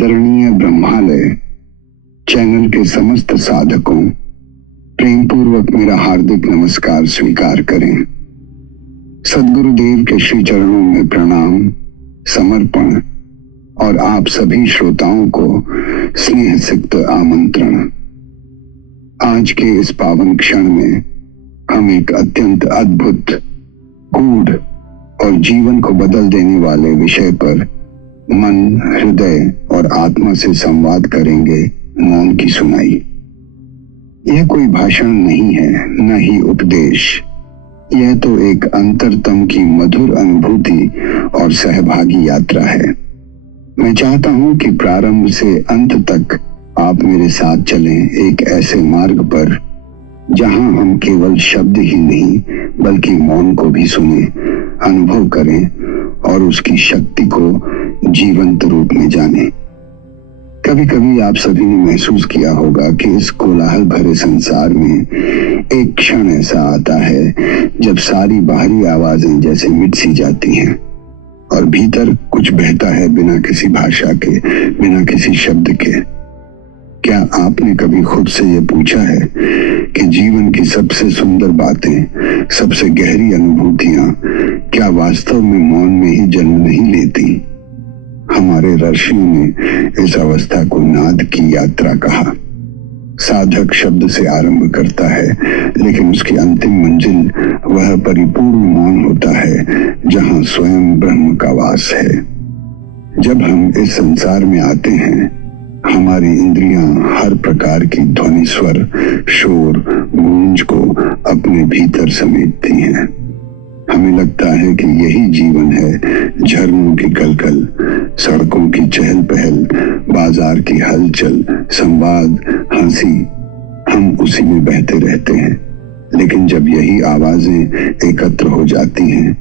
आदरणीय ब्रह्मालय चैनल के समस्त साधकों, प्रेम पूर्वक मेरा हार्दिक नमस्कार स्वीकार करें। सद्गुरुदेव के श्री चरणों में प्रणाम, समर्पण और आप सभी श्रोताओं को स्नेह सिक्त आमंत्रण। आज के इस पावन क्षण में हम एक अत्यंत अद्भुत, गूढ़ और जीवन को बदल देने वाले विषय पर मन, हृदय और आत्मा से संवाद करेंगे, मौन की सुनाई। यह कोई भाषण नहीं है, न ही उपदेश। यह तो एक अंतरतम की मधुर अनुभूति और सहभागी यात्रा है। मैं चाहता हूं कि प्रारंभ से अंत तक आप मेरे साथ चलें एक ऐसे मार्ग पर जहां हम केवल शब्द ही नहीं बल्कि मौन को भी सुने, अनुभव करें और उसकी शक्ति को जीवंत रूप में जानें। कभी कभी आप सभी ने महसूस किया होगा कि इस कोलाहल भरे संसार में एक क्षण ऐसा आता है जब सारी बाहरी आवाजें जैसे मिट सी जाती हैं और भीतर कुछ बहता है, बिना किसी भाषा के, बिना किसी शब्द के। क्या आपने कभी खुद से ये पूछा है कि जीवन की सबसे सुंदर बातें, सबसे गहरी अनुभूतियां क्या वास्तव में मौन में ही जन्म नहीं लेती? हमारे ऋषियों ने इस अवस्था को नाद की यात्रा कहा। साधक शब्द से आरंभ करता है, लेकिन उसकी अंतिम मंजिल वह परिपूर्ण मौन होता है जहां स्वयं ब्रह्म का वास है। जब हम इस संसार में आते हैं, हमारी इंद्रियां हर प्रकार की ध्वनि, स्वर, शोर, गूंज को अपने भीतर समेटती हैं। हमें लगता है कि यही जीवन है। झरनों की कलकल, सड़कों की चहल पहल, बाजार की हलचल, संवाद, हंसी, हम उसी में बहते रहते हैं। लेकिन जब यही आवाजें एकत्र हो जाती हैं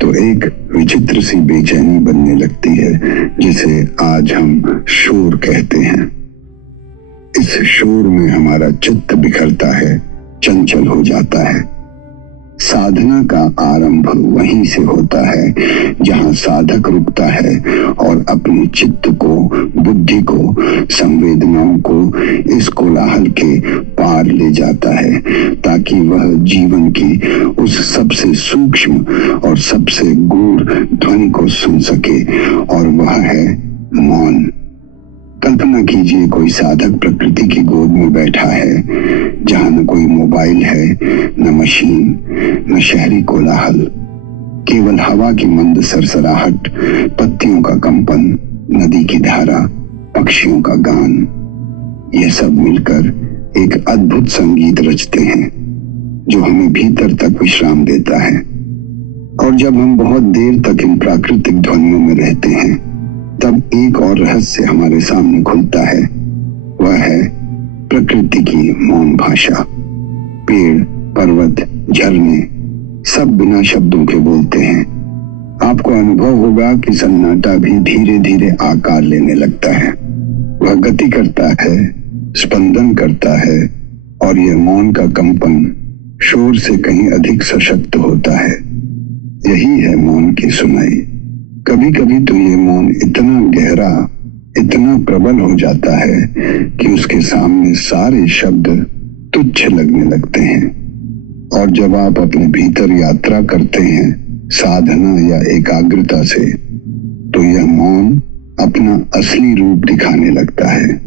तो एक विचित्र सी बेचैनी बनने लगती है, जिसे आज हम शोर कहते हैं। इस शोर में हमारा चित्त बिखरता है, चंचल हो जाता है। साधना का आरंभ वहीं से होता है जहां साधक रुकता है और अपने चित्त को, बुद्धि को, संवेदनाओं को इस कोलाहल के पार ले जाता है, ताकि वह जीवन की उस सबसे सूक्ष्म और सबसे गूढ़ ध्वनि को सुन सके, और वह है मौन। कल्पना कीजिए कोई साधक प्रकृति की गोद में बैठा है, जहां न कोई मोबाइल है, न मशीन, न शहरी कोलाहल, केवल हवा की मंद सरसराहट, पत्तियों का कंपन, नदी की धारा, पक्षियों का गान। यह सब मिलकर एक अद्भुत संगीत रचते हैं जो हमें भीतर तक विश्राम देता है। और जब हम बहुत देर तक इन प्राकृतिक ध्वनियों में रहते हैं, तब एक और रहस्य हमारे सामने खुलता है। वह है प्रकृति की मौन भाषा। पेड़, पर्वत, झरने सब बिना शब्दों के बोलते हैं। आपको अनुभव होगा कि सन्नाटा भी धीरे धीरे आकार लेने लगता है। वह गति करता है, स्पंदन करता है, और यह मौन का कंपन शोर से कहीं अधिक सशक्त होता है। यही है मौन की सुनाई। कभी कभी तो ये मौन इतना गहरा, इतना प्रबल हो जाता है कि उसके सामने सारे शब्द तुच्छ लगने लगते हैं। और जब आप अपने भीतर यात्रा करते हैं साधना या एकाग्रता से, तो यह मौन अपना असली रूप दिखाने लगता है।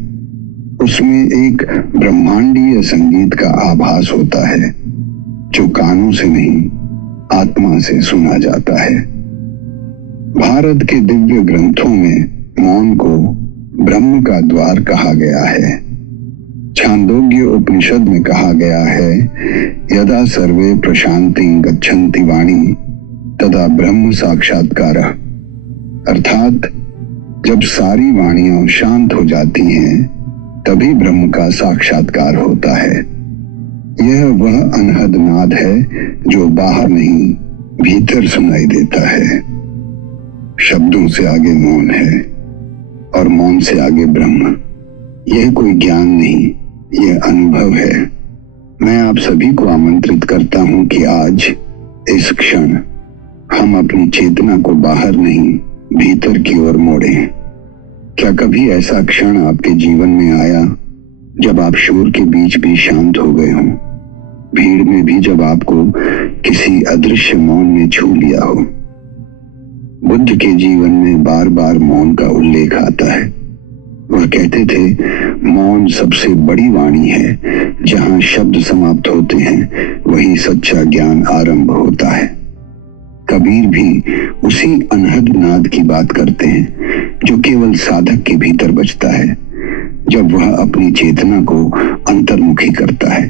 उसमें एक ब्रह्मांडीय संगीत का आभास होता है जो कानों से नहीं, आत्मा से सुना जाता है। भारत के दिव्य ग्रंथों में मौन को ब्रह्म का द्वार कहा गया है। छांदोग्य उपनिषद में कहा गया है, यदा सर्वे प्रशांति गच्छन्ति वाणी तदा ब्रह्म साक्षात्कारः। अर्थात जब सारी वाणियां शांत हो जाती हैं, तभी ब्रह्म का साक्षात्कार होता है। यह वह अनहद नाद है जो बाहर नहीं, भीतर सुनाई देता है। शब्दों से आगे मौन है और मौन से आगे ब्रह्म। यह कोई ज्ञान नहीं, यह अनुभव है। मैं आप सभी को आमंत्रित करता हूं कि आज इस क्षण हम अपनी चेतना को बाहर नहीं, भीतर की ओर मोड़ें। क्या कभी ऐसा क्षण आपके जीवन में आया जब आप शोर के बीच भी शांत हो गए हों, भीड़ में भी जब आपको किसी अदृश्य मौन ने छू लिया हो? बुद्ध के जीवन में बार बार मौन का उल्लेख आता है। वह कहते थे, मौन सबसे बड़ी वाणी है। जहां शब्द समाप्त होते हैं वहीं सच्चा ज्ञान आरंभ होता है। कबीर भी उसी अनहद नाद की बात करते हैं जो केवल साधक के भीतर बजता है जब वह अपनी चेतना को अंतर्मुखी करता है।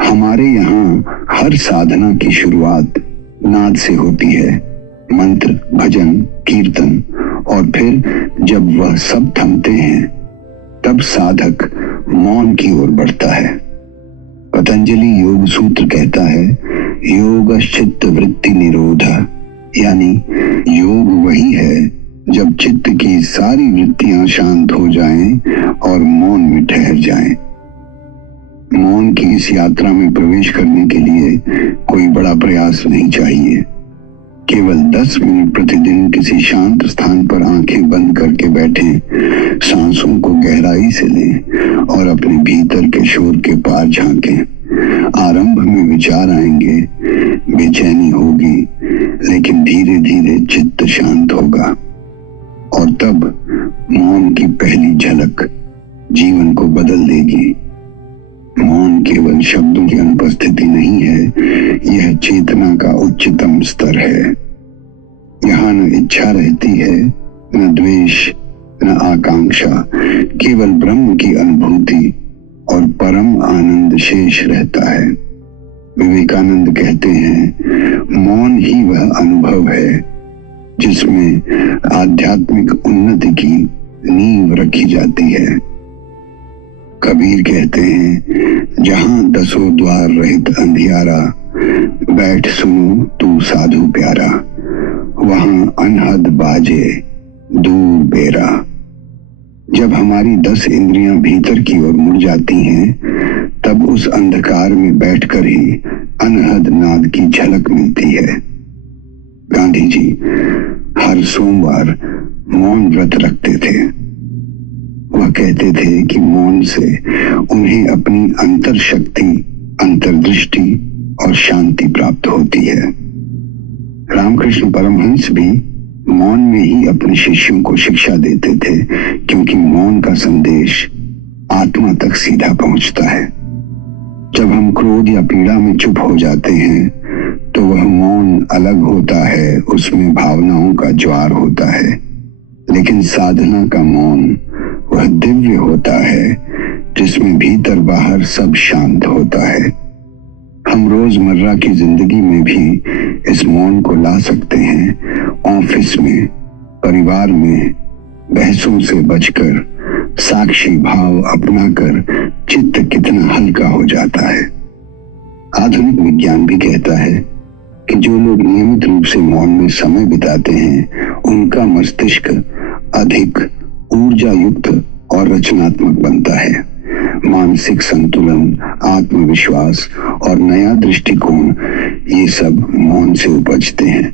हमारे यहाँ हर साधना की शुरुआत नाद से होती है, मंत्र, भजन, कीर्तन, और फिर जब वह सब थमते हैं तब साधक मौन की ओर बढ़ता है। पतंजलि योग सूत्र कहता है, योगश्चित्त वृत्ति निरोध, यानी योग वही है जब चित्त की सारी वृत्तियां शांत हो जाएं और मौन में ठहर जाएं। मौन की इस यात्रा में प्रवेश करने के लिए कोई बड़ा प्रयास नहीं चाहिए। केवल 10 मिनट प्रतिदिन किसी शांत स्थान पर आंखें बंद करके बैठें, सांसों को गहराई से लें और अपने भीतर के शोर के पार झांकें। आरंभ में विचार आएंगे, बेचैनी होगी, लेकिन धीरे धीरे चित्त शांत होगा और तब मौन की पहली झलक जीवन को बदल देगी। मौन केवल शब्दों की अनुपस्थिति नहीं है, यह चेतना का उच्चतम स्तर है। यहाँ न इच्छा रहती है, न द्वेष, न आकांक्षा, केवल ब्रह्म की अनुभूति और परम आनंद शेष रहता है। विवेकानंद कहते हैं, मौन ही वह अनुभव है जिसमें आध्यात्मिक उन्नति की नींव रखी जाती है। कबीर कहते हैं, जहां 10 द्वार रहित अंधियारा, बैठ सुनो तू साधु प्यारा, वहां अनहद बाजे दूर बेरा। जब हमारी 10 इंद्रियां भीतर की ओर मुड़ जाती हैं तब उस अंधकार में बैठकर ही अनहद नाद की झलक मिलती है। गांधी जी हर सोमवार मौन व्रत रखते थे। वह कहते थे कि मौन से उन्हें अपनी अंतर शक्ति, अंतर्दृष्टि और शांति प्राप्त होती है। रामकृष्ण परमहंस भी मौन में ही अपने शिष्यों को शिक्षा देते थे, क्योंकि मौन का संदेश आत्मा तक सीधा पहुंचता है। जब हम क्रोध या पीड़ा में चुप हो जाते हैं तो वह मौन अलग होता है, उसमें भावनाओं का ज्वार होता है। लेकिन साधना का मौन वह दिव्य होता है जिसमें भीतर बाहर सब शांत होता है। हम रोजमर्रा की जिंदगी में भी इस मौन को ला सकते हैं। ऑफिस में, परिवार में, बहसों से बचकर साक्षी भाव अपनाकर चित्त कितना हल्का हो जाता है। आधुनिक विज्ञान भी कहता है कि जो लोग नियमित रूप से मौन में समय बिताते हैं उनका मस्तिष्क अधिक ऊर्जा युक्त और रचनात्मक बनता है। मानसिक संतुलन, आत्मविश्वास और नया दृष्टिकोण, ये सब मौन से उपजते हैं।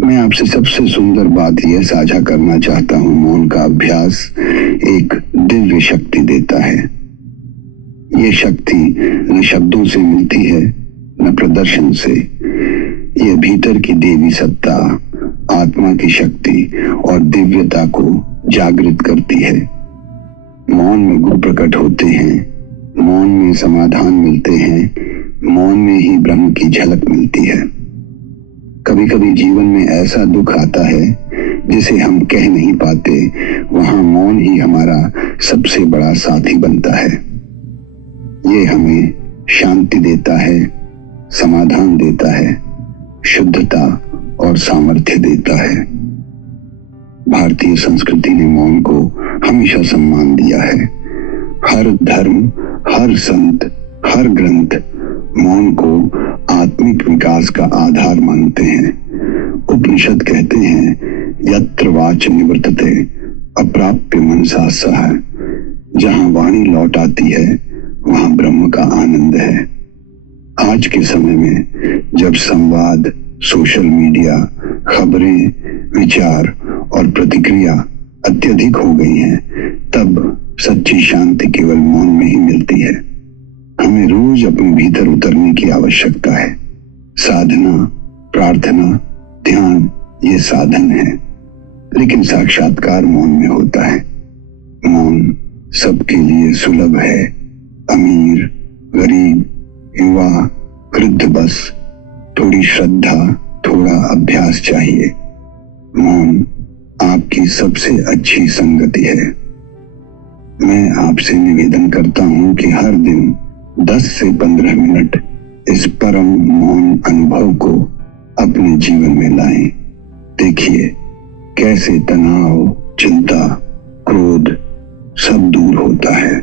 मैं आपसे सबसे सुंदर बात यह साझा करना चाहता हूं, मौन का अभ्यास एक दिव्य शक्ति देता है। यह शक्ति न शब्दों से मिलती है न प्रदर्शन से। यह भीतर की देवी सत्ता, आत्मा की शक्ति और दिव्यता को जागृत करती है। मौन में गुण प्रकट होते हैं, मौन में समाधान मिलते हैं, मौन में ही ब्रह्म की झलक मिलती है। कभी कभी जीवन में ऐसा दुख आता है जिसे हम कह नहीं पाते, वहां मौन ही हमारा सबसे बड़ा साथी बनता है। ये हमें शांति देता है, समाधान देता है, शुद्धता और सामर्थ्य देता है। भारतीय संस्कृति ने मौन को हमेशा सम्मान दिया है। हर धर्म, हर संत, हर ग्रंथ मौन को आत्मिक विकास का आधार मानते हैं। उपनिषद कहते हैं, यत्र वाच निवर्तते अप्राप्य मनसा सह। जहां वाणी लौट आती है वहां ब्रह्म का आनंद है। आज के समय में जब संवाद, सोशल मीडिया, खबरें, विचार और प्रतिक्रिया अत्यधिक हो गई हैं, तब सच्ची शांति केवल मौन में ही मिलती है। हमें रोज अपने भीतर उतरने की आवश्यकता है। साधना, प्रार्थना, ध्यान ये साधन है, लेकिन साक्षात्कार मौन में होता है। मौन सबके लिए सुलभ है। अमीर, गरीब, युवा, वृद्ध, बस थोड़ी श्रद्धा, थोड़ा अभ्यास चाहिए। मौन आपकी सबसे अच्छी संगति है। मैं आपसे निवेदन करता हूं कि हर दिन 10 से 15 मिनट इस परम मौन अनुभव को अपने जीवन में लाएं। देखिए कैसे तनाव, चिंता, क्रोध सब दूर होता है।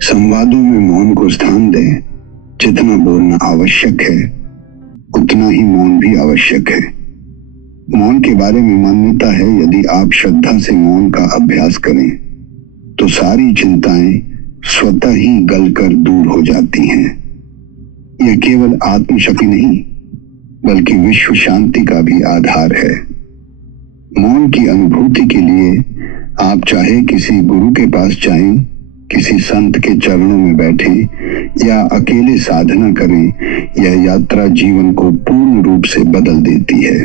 संवादों में मौन को स्थान दें। जितना बोलना आवश्यक है, उतना ही मौन भी आवश्यक है। मौन के बारे में मान्यता है, यदि आप श्रद्धा से मौन का अभ्यास करें तो सारी चिंताएं स्वतः ही गलकर दूर हो जाती हैं। यह केवल आत्मशक्ति नहीं, बल्कि विश्व शांति का भी आधार है। मौन की अनुभूति के लिए आप चाहे किसी गुरु के पास जाएं, किसी संत के चरणों में बैठें या अकेले साधना करें, यह यात्रा जीवन को पूर्ण रूप से बदल देती है।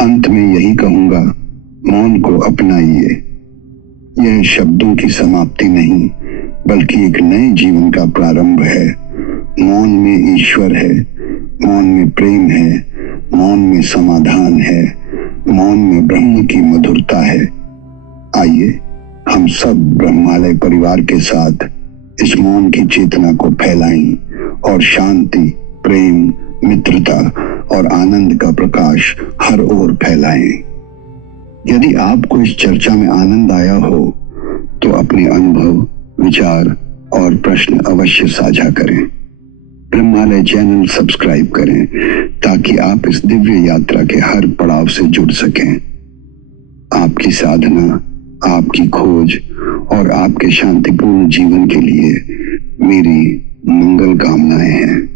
अंत में यही कहूंगा, मौन को अपनाइए। यह शब्दों की समाप्ति नहीं, बल्कि एक नए जीवन का प्रारंभ है। मौन में ईश्वर है, मौन में प्रेम है, मौन में समाधान है, मौन में ब्रह्म की मधुरता है। आइए हम सब ब्रह्मालय परिवार के साथ इस मौन की चेतना को फैलाएं और शांति, प्रेम, मित्रता और आनंद का प्रकाश हर ओर फैलाएं। यदि आपको इस चर्चा में आनंद आया हो तो अपने अनुभव, विचार और प्रश्न अवश्य साझा करें। ब्रह्मालय चैनल सब्सक्राइब करें ताकि आप इस दिव्य यात्रा के हर पड़ाव से जुड़ सकें। आपकी साधना, आपकी खोज और आपके शांतिपूर्ण जीवन के लिए मेरी मंगल कामनाएं हैं।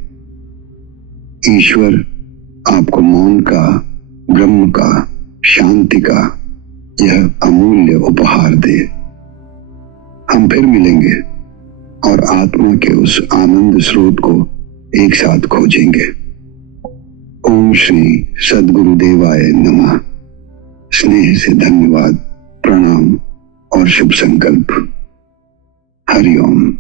ईश्वर आपको मौन का, ब्रह्म का, शांति का यह अमूल्य उपहार दे। हम फिर मिलेंगे और आत्मा के उस आनंद स्रोत को एक साथ खोजेंगे। ओम श्री सद्गुरुदेवाय नमः। स्नेह से धन्यवाद, प्रणाम और शुभ संकल्प। हरि ओम।